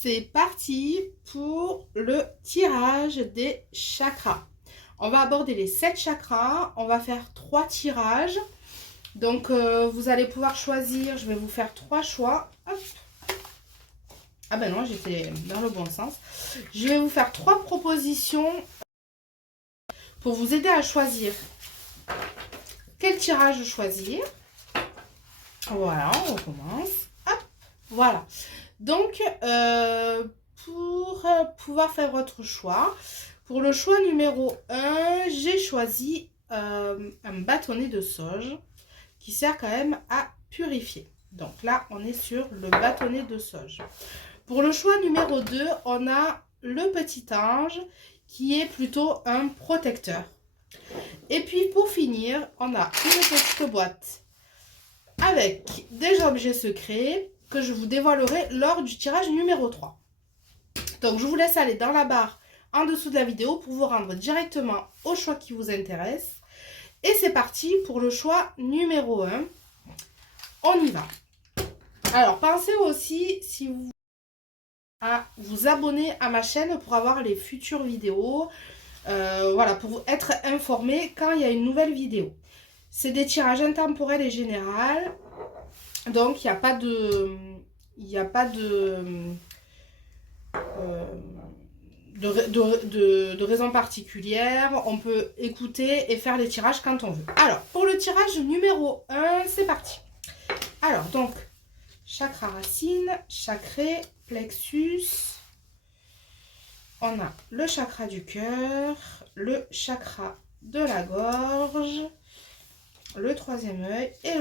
C'est parti pour le tirage des chakras. On va aborder les 7 chakras. On va faire 3 tirages. Donc, vous allez pouvoir choisir. Je vais vous faire 3 choix. Hop. Ah ben non, j'étais dans le bon sens. Je vais vous faire 3 propositions pour vous aider à choisir quel tirage choisir. Voilà, on recommence. Hop, voilà. Donc, pour pouvoir faire votre choix, pour le choix numéro 1, j'ai choisi un bâtonnet de sauge qui sert quand même à purifier. Donc là, on est sur le bâtonnet de sauge. Pour le choix numéro 2, on a le petit ange qui est plutôt un protecteur. Et puis pour finir, on a une petite boîte avec des objets secrets que je vous dévoilerai lors du tirage numéro 3. Donc je vous laisse aller dans la barre en dessous de la vidéo pour vous rendre directement au choix qui vous intéresse. Et c'est parti pour le choix numéro 1. On y va. Alors pensez aussi si vous à vous abonner à ma chaîne pour avoir les futures vidéos. Voilà, pour être informé quand il y a une nouvelle vidéo. C'est des tirages intemporels et généraux. Donc, il n'y a pas de raison particulière. On peut écouter et faire les tirages quand on veut. Alors, pour le tirage numéro 1, c'est parti. Alors, donc, chakra racine, chakra, plexus. On a le chakra du cœur, le chakra de la gorge, le troisième œil et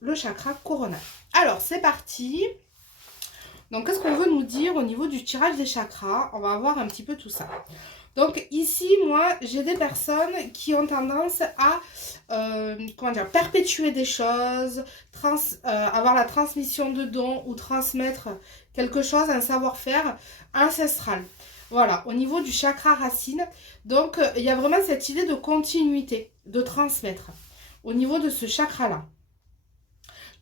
le chakra coronal. Alors, c'est parti. Donc, qu'est-ce qu'on veut nous dire au niveau du tirage des chakras? On va voir un petit peu tout ça. Donc, ici, moi, j'ai des personnes qui ont tendance à perpétuer des choses, avoir la transmission de dons ou transmettre quelque chose, un savoir-faire ancestral. Voilà, au niveau du chakra racine. Donc, il y a vraiment cette idée de continuité, de transmettre au niveau de ce chakra-là.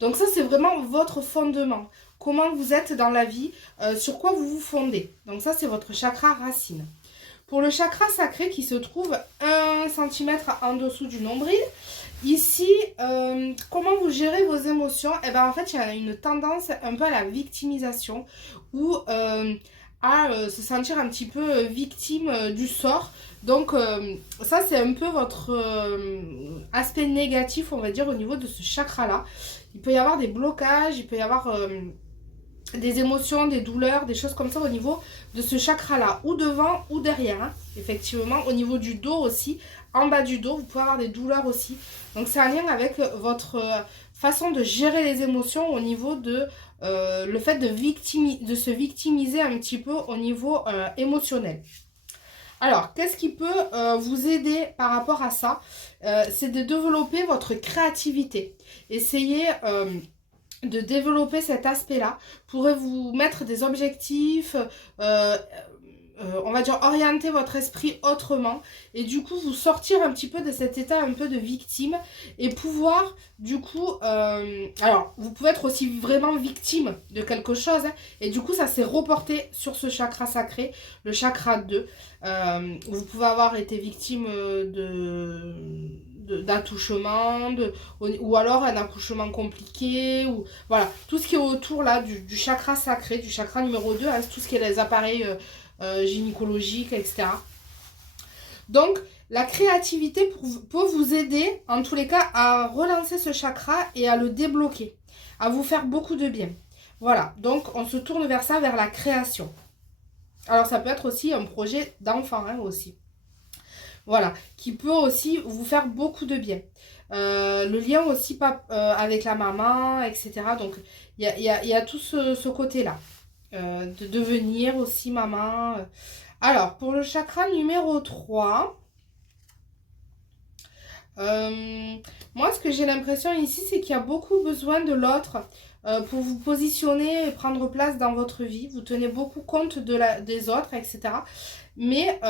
Donc ça, c'est vraiment votre fondement. Comment vous êtes dans la vie, sur quoi vous vous fondez. Donc ça, c'est votre chakra racine. Pour le chakra sacré qui se trouve 1 cm en dessous du nombril, ici, comment vous gérez vos émotions? Eh bien, en fait, il y a une tendance un peu à la victimisation ou à se sentir un petit peu victime du sort. Donc ça, c'est un peu votre aspect négatif, on va dire, au niveau de ce chakra-là. Il peut y avoir des blocages, il peut y avoir des émotions, des douleurs, des choses comme ça au niveau de ce chakra-là, ou devant ou derrière, hein. Effectivement, au niveau du dos aussi, en bas du dos, vous pouvez avoir des douleurs aussi. Donc c'est un lien avec votre façon de gérer les émotions au niveau de le fait de se victimiser un petit peu au niveau émotionnel. Alors, qu'est-ce qui peut vous aider par rapport à ça? C'est de développer votre créativité. Essayez de développer cet aspect-là. Pourrez vous mettre des objectifs, on va dire orienter votre esprit autrement et du coup vous sortir un petit peu de cet état un peu de victime et pouvoir du coup alors vous pouvez être aussi vraiment victime de quelque chose, hein, et du coup ça s'est reporté sur ce chakra sacré, le chakra 2. Vous pouvez avoir été victime d'accouchement ou alors un accouchement compliqué, ou voilà, tout ce qui est autour là du chakra sacré, du chakra numéro 2, hein, tout ce qui est les appareils gynécologiques, etc. Donc la créativité peut vous aider en tous les cas à relancer ce chakra et à le débloquer, à vous faire beaucoup de bien. Voilà, donc on se tourne vers ça, vers la création. Alors ça peut être aussi un projet d'enfant, hein, aussi. Voilà, qui peut aussi vous faire beaucoup de bien. Le lien aussi avec la maman, etc. Donc, il y a tout ce côté-là. De devenir aussi maman. Alors, pour le chakra numéro 3, moi, ce que j'ai l'impression ici, c'est qu'il y a beaucoup besoin de l'autre pour vous positionner et prendre place dans votre vie. Vous tenez beaucoup compte des autres, etc. Mais...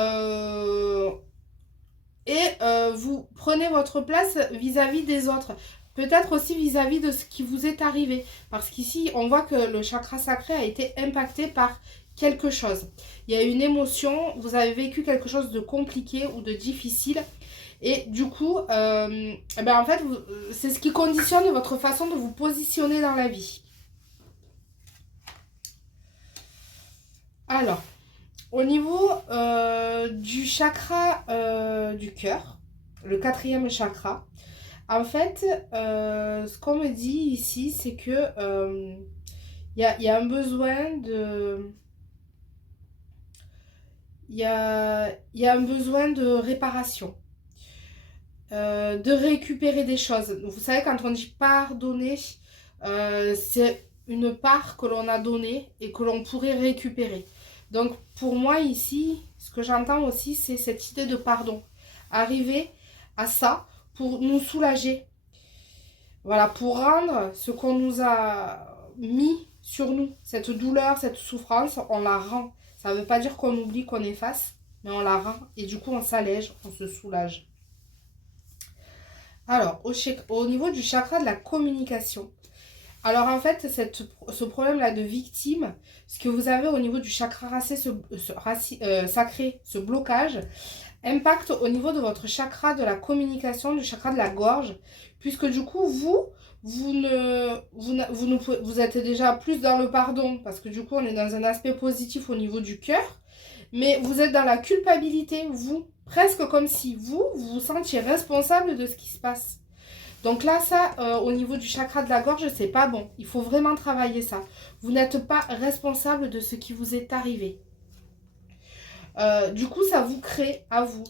vous prenez votre place vis-à-vis des autres. Peut-être aussi vis-à-vis de ce qui vous est arrivé. Parce qu'ici, on voit que le chakra sacré a été impacté par quelque chose. Il y a une émotion, vous avez vécu quelque chose de compliqué ou de difficile. Et du coup, en fait, c'est ce qui conditionne votre façon de vous positionner dans la vie. Alors, au niveau du chakra du cœur, le 4e chakra, en fait, ce qu'on me dit ici, c'est que y a un besoin de... Il y a un besoin de réparation, de récupérer des choses. Vous savez, quand on dit pardonner, c'est une part que l'on a donnée et que l'on pourrait récupérer. Donc, pour moi, ici, ce que j'entends aussi, c'est cette idée de pardon. Arriver à ça pour nous soulager. Voilà, pour rendre ce qu'on nous a mis sur nous, cette douleur, cette souffrance, on la rend. Ça ne veut pas dire qu'on oublie, qu'on efface, mais on la rend. Et du coup, on s'allège, on se soulage. Alors, au niveau du chakra de la communication, alors en fait, ce problème-là de victime, ce que vous avez au niveau du chakra sacré, ce blocage, impacte au niveau de votre chakra de la communication, du chakra de la gorge, puisque du coup, vous êtes déjà plus dans le pardon, parce que du coup, on est dans un aspect positif au niveau du cœur, mais vous êtes dans la culpabilité, vous, presque comme si vous vous sentiez responsable de ce qui se passe. Donc là, ça, au niveau du chakra de la gorge, c'est pas bon. Il faut vraiment travailler ça. Vous n'êtes pas responsable de ce qui vous est arrivé. Du coup, ça vous crée, à vous,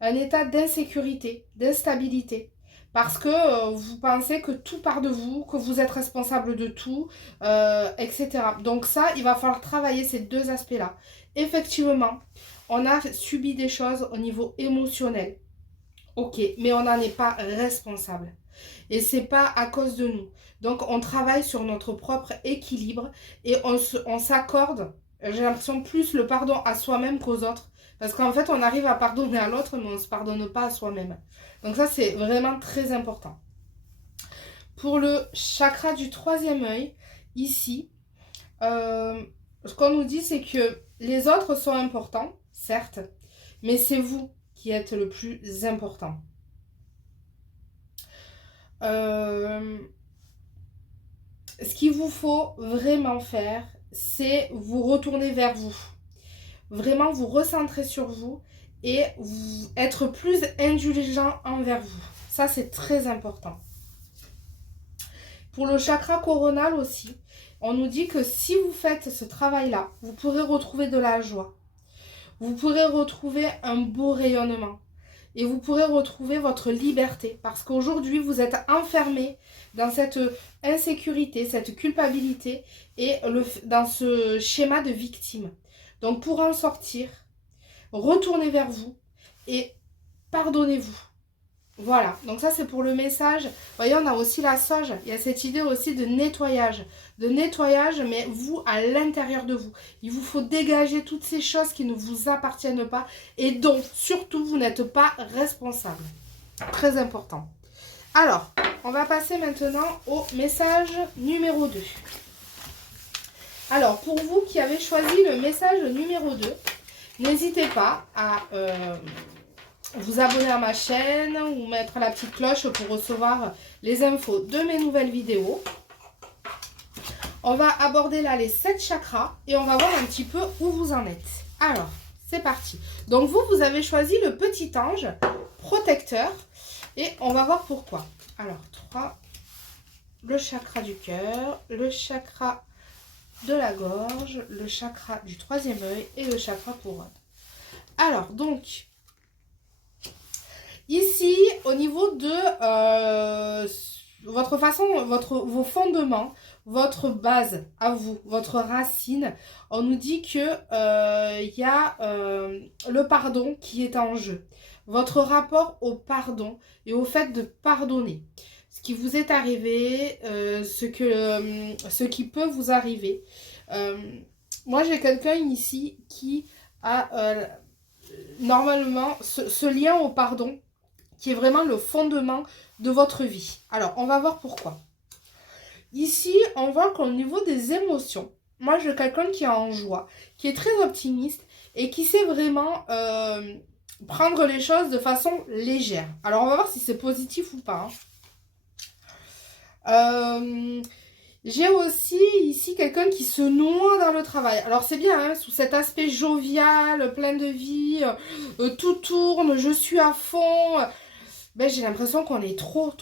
un état d'insécurité, d'instabilité. Parce que vous pensez que tout part de vous, que vous êtes responsable de tout, etc. Donc ça, il va falloir travailler ces deux aspects-là. Effectivement, on a subi des choses au niveau émotionnel. Ok, mais on n'en est pas responsable. Et c'est pas à cause de nous. Donc on travaille sur notre propre équilibre et on s'accorde, j'ai l'impression, plus le pardon à soi-même qu'aux autres. Parce qu'en fait, on arrive à pardonner à l'autre, mais on ne se pardonne pas à soi-même. Donc ça, c'est vraiment très important. Pour le chakra du 3e œil, ici, ce qu'on nous dit, c'est que les autres sont importants, certes, mais c'est vous qui êtes le plus important. Ce qu'il vous faut vraiment faire, c'est vous retourner vers vous. Vraiment vous recentrer sur vous et être plus indulgent envers vous. Ça, c'est très important. Pour le chakra coronal aussi, on nous dit que si vous faites ce travail-là, vous pourrez retrouver de la joie. Vous pourrez retrouver un beau rayonnement. Et vous pourrez retrouver votre liberté. Parce qu'aujourd'hui, vous êtes enfermé dans cette insécurité, cette culpabilité et dans ce schéma de victime. Donc pour en sortir, retournez vers vous et pardonnez-vous. Voilà, donc ça c'est pour le message. Vous voyez, on a aussi la sauge. Il y a cette idée aussi de nettoyage. De nettoyage, mais vous, à l'intérieur de vous. Il vous faut dégager toutes ces choses qui ne vous appartiennent pas et dont, surtout, vous n'êtes pas responsable. Très important. Alors, on va passer maintenant au message numéro 2. Alors, pour vous qui avez choisi le message numéro 2, n'hésitez pas à... vous abonner à ma chaîne ou mettre la petite cloche pour recevoir les infos de mes nouvelles vidéos. On va aborder là les 7 chakras et on va voir un petit peu où vous en êtes. Alors, c'est parti. Donc vous avez choisi le petit ange protecteur et on va voir pourquoi. Alors, 3, le chakra du cœur, le chakra de la gorge, le chakra du 3e œil et le chakra couronne. Alors, donc... Ici, au niveau de votre façon, vos fondements, votre base à vous, votre racine, on nous dit que y a le pardon qui est en jeu. Votre rapport au pardon et au fait de pardonner. Ce qui vous est arrivé, ce qui peut vous arriver. Moi, j'ai quelqu'un ici qui a normalement ce lien au pardon qui est vraiment le fondement de votre vie. Alors, on va voir pourquoi. Ici, on voit qu'au niveau des émotions, moi, je suis quelqu'un qui est en joie, qui est très optimiste et qui sait vraiment prendre les choses de façon légère. Alors, on va voir si c'est positif ou pas. Hein. J'ai aussi ici quelqu'un qui se noie dans le travail. Alors c'est bien, hein, sous cet aspect jovial, plein de vie, tout tourne, je suis à fond. Ben, j'ai l'impression qu'on est trop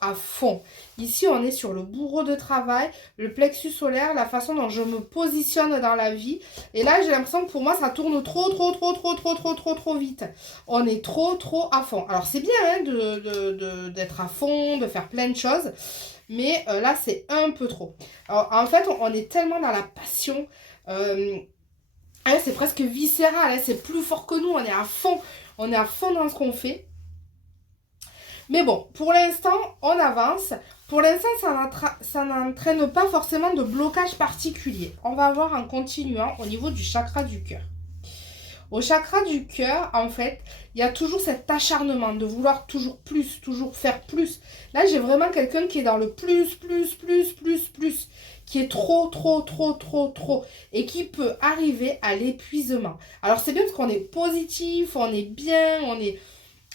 à fond. Ici, on est sur le bourreau de travail, le plexus solaire, la façon dont je me positionne dans la vie. Et là, j'ai l'impression que pour moi, ça tourne trop vite. On est trop à fond. Alors, c'est bien hein, d'être à fond, de faire plein de choses. Mais là, c'est un peu trop. Alors, en fait, on est tellement dans la passion. Hein, c'est presque viscéral. Hein, c'est plus fort que nous. On est à fond. On est à fond dans ce qu'on fait. Mais bon, pour l'instant, on avance. Pour l'instant, ça n'entraîne pas forcément de blocage particulier. On va voir en continuant au niveau du chakra du cœur. Au chakra du cœur, en fait, il y a toujours cet acharnement de vouloir toujours plus, toujours faire plus. Là, j'ai vraiment quelqu'un qui est dans le plus, qui est trop, et qui peut arriver à l'épuisement. Alors, c'est bien parce qu'on est positif, on est bien,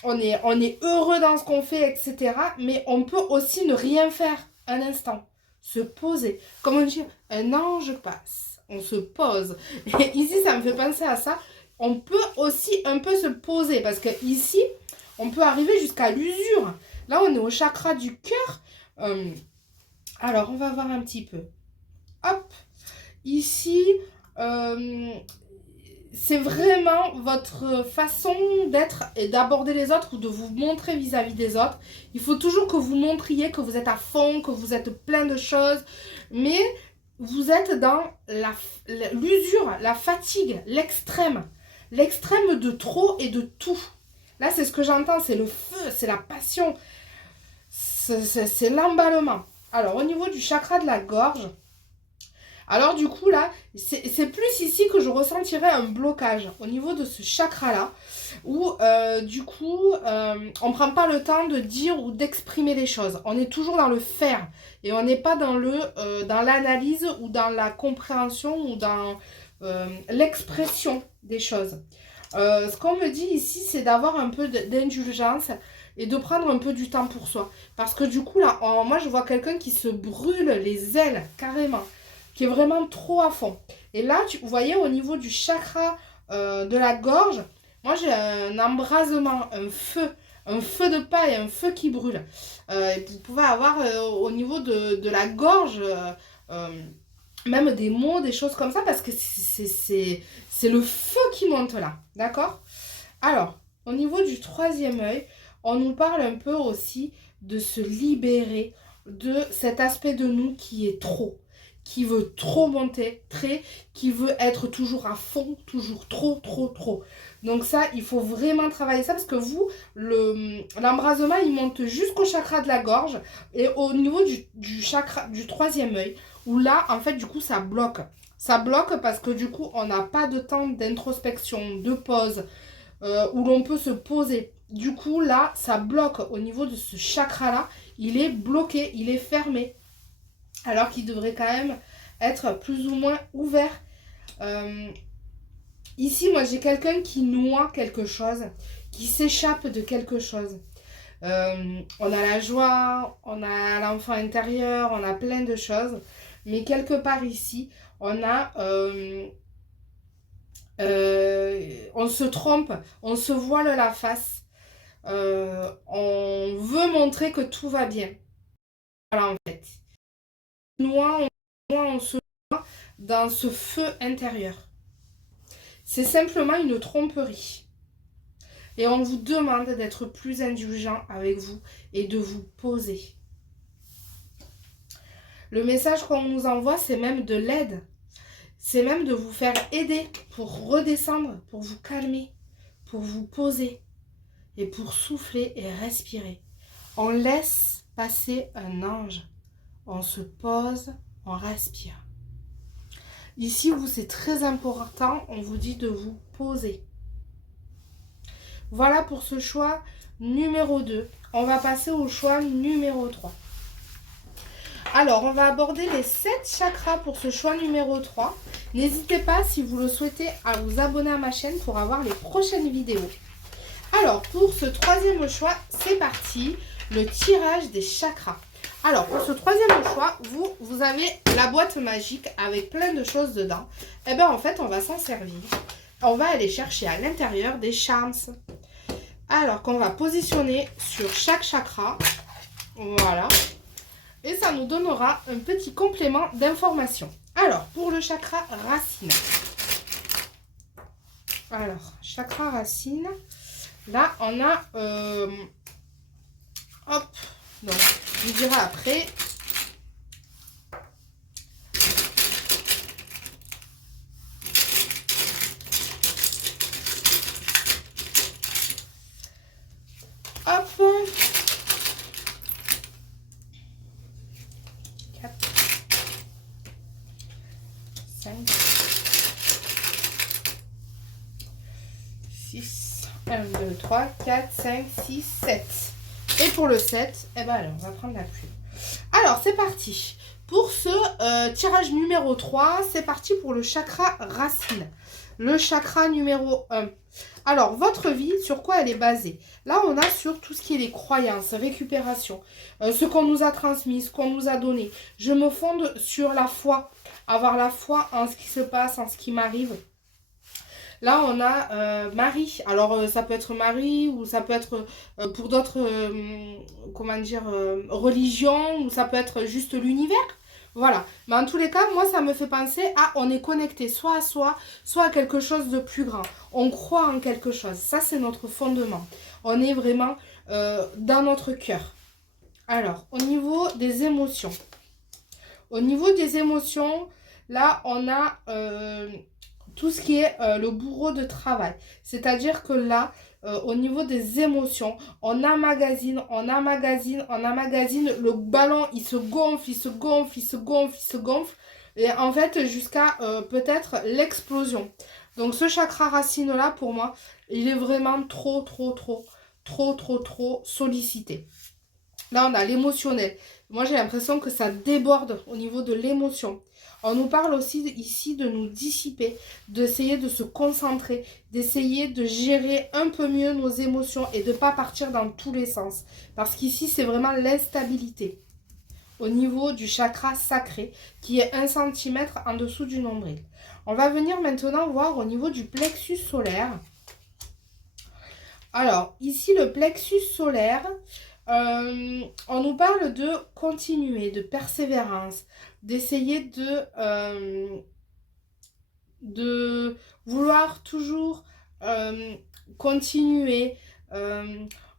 on est heureux dans ce qu'on fait, etc. Mais on peut aussi ne rien faire un instant, se poser. Comme on dit, un ange passe, on se pose. Et ici, ça me fait penser à ça. On peut aussi un peu se poser parce que ici, on peut arriver jusqu'à l'usure. Là, on est au chakra du cœur. Alors, on va voir un petit peu. Hop. Ici, c'est vraiment votre façon d'être et d'aborder les autres ou de vous montrer vis-à-vis des autres. Il faut toujours que vous montriez que vous êtes à fond, que vous êtes plein de choses. Mais vous êtes dans l'usure, la fatigue, l'extrême. L'extrême de trop et de tout. Là, c'est ce que j'entends, c'est le feu, c'est la passion, c'est l'emballement. Alors, au niveau du chakra de la gorge, alors du coup, là, c'est plus ici que je ressentirais un blocage au niveau de ce chakra-là, où du coup, on ne prend pas le temps de dire ou d'exprimer les choses. On est toujours dans le faire et on n'est pas dans l'analyse ou dans la compréhension ou dans l'expression des choses. Ce qu'on me dit ici, c'est d'avoir un peu d'indulgence et de prendre un peu du temps pour soi. Parce que du coup, là, moi, je vois quelqu'un qui se brûle les ailes, carrément, qui est vraiment trop à fond. Et là, vous voyez, au niveau du chakra de la gorge, moi, j'ai un embrasement, un feu de paille, un feu qui brûle. Et vous pouvez avoir au niveau de la gorge... même des mots, des choses comme ça, parce que c'est le feu qui monte là, d'accord? Alors, au niveau du troisième œil, on nous parle un peu aussi de se libérer de cet aspect de nous qui est trop, qui veut trop monter, qui veut être toujours à fond, toujours trop. Donc ça, il faut vraiment travailler ça parce que vous, l'embrasement, il monte jusqu'au chakra de la gorge et au niveau du chakra du troisième œil, où là, en fait, du coup, ça bloque. Ça bloque parce que du coup, on n'a pas de temps d'introspection, de pause, où l'on peut se poser. Du coup, là, ça bloque au niveau de ce chakra-là. Il est bloqué, il est fermé. Alors qu'il devrait quand même être plus ou moins ouvert. Ici, moi, j'ai quelqu'un qui noie quelque chose, qui s'échappe de quelque chose. On a la joie, on a l'enfant intérieur, on a plein de choses. Mais quelque part ici, on a... on se trompe, on se voile la face. On veut montrer que tout va bien. Voilà, en fait. On se noie dans ce feu intérieur. C'est simplement une tromperie. Et on vous demande d'être plus indulgent avec vous et de vous poser. Le message qu'on nous envoie, c'est même de l'aide. C'est même de vous faire aider pour redescendre, pour vous calmer, pour vous poser et pour souffler et respirer. On laisse passer un ange. On se pose, on respire. Ici, vous, c'est très important. On vous dit de vous poser. Voilà pour ce choix numéro 2. On va passer au choix numéro 3. Alors, on va aborder les 7 chakras pour ce choix numéro 3. N'hésitez pas, si vous le souhaitez, à vous abonner à ma chaîne pour avoir les prochaines vidéos. Alors, pour ce troisième choix, c'est parti, le tirage des chakras. Alors, pour ce troisième choix, vous avez la boîte magique avec plein de choses dedans. Et bien, en fait, on va s'en servir. On va aller chercher à l'intérieur des charms. Alors, qu'on va positionner sur chaque chakra. Voilà. Et ça nous donnera un petit complément d'information. Alors, pour le chakra racine. Alors, chakra racine. Là, on a... hop. Donc, je vous dirai après. Hop. 4, 5, 6, 1, 2, 3, 4, 5, 6, 7. Et pour le 7, eh ben allez, on va prendre la plume. Alors, c'est parti. Pour ce tirage numéro 3, c'est parti pour le chakra racine. Le chakra numéro 1. Alors, votre vie, sur quoi elle est basée? Là, on a sur tout ce qui est les croyances, récupération, ce qu'on nous a transmis, ce qu'on nous a donné. Je me fonde sur la foi, avoir la foi en ce qui se passe, en ce qui m'arrive. Là, on a Marie. Alors, ça peut être Marie ou ça peut être pour d'autres, comment dire, religions, ou ça peut être juste l'univers. Voilà. Mais en tous les cas, moi, ça me fait penser à on est connecté soit à soi, soit à quelque chose de plus grand. On croit en quelque chose. Ça, c'est notre fondement. On est vraiment dans notre cœur. Alors, au niveau des émotions. Au niveau des émotions, là, on a... tout ce qui est le bourreau de travail. C'est-à-dire que là, au niveau des émotions, on emmagasine, le ballon, il se gonfle, il se gonfle, il se gonfle, il se gonfle. Et en fait, jusqu'à peut-être l'explosion. Donc ce chakra racine-là, pour moi, il est vraiment trop sollicité. Là, on a l'émotionnel. Moi, j'ai l'impression que ça déborde au niveau de l'émotion. On nous parle aussi ici de nous dissiper, d'essayer de se concentrer, d'essayer de gérer un peu mieux nos émotions et de ne pas partir dans tous les sens. Parce qu'ici, c'est vraiment l'instabilité au niveau du chakra sacré qui est 1 cm en dessous du nombril. On va venir maintenant voir au niveau du plexus solaire. Alors, ici, le plexus solaire... on nous parle de continuer, de persévérance, d'essayer de vouloir toujours continuer.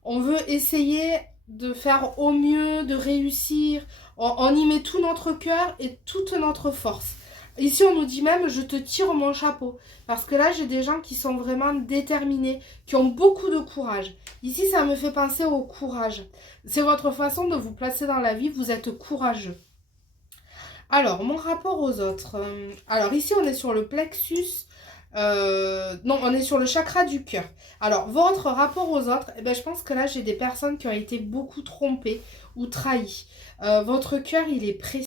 On veut essayer de faire au mieux, de réussir. On y met tout notre cœur et toute notre force. Ici, on nous dit même, je te tire mon chapeau. Parce que là, j'ai des gens qui sont vraiment déterminés, qui ont beaucoup de courage. Ici, ça me fait penser au courage. C'est votre façon de vous placer dans la vie, vous êtes courageux. Alors, mon rapport aux autres. Alors, ici, on est sur le plexus... non, on est sur le chakra du cœur. Alors, votre rapport aux autres, eh ben, je pense que là, j'ai des personnes qui ont été beaucoup trompées ou trahies. Votre cœur, il est précis.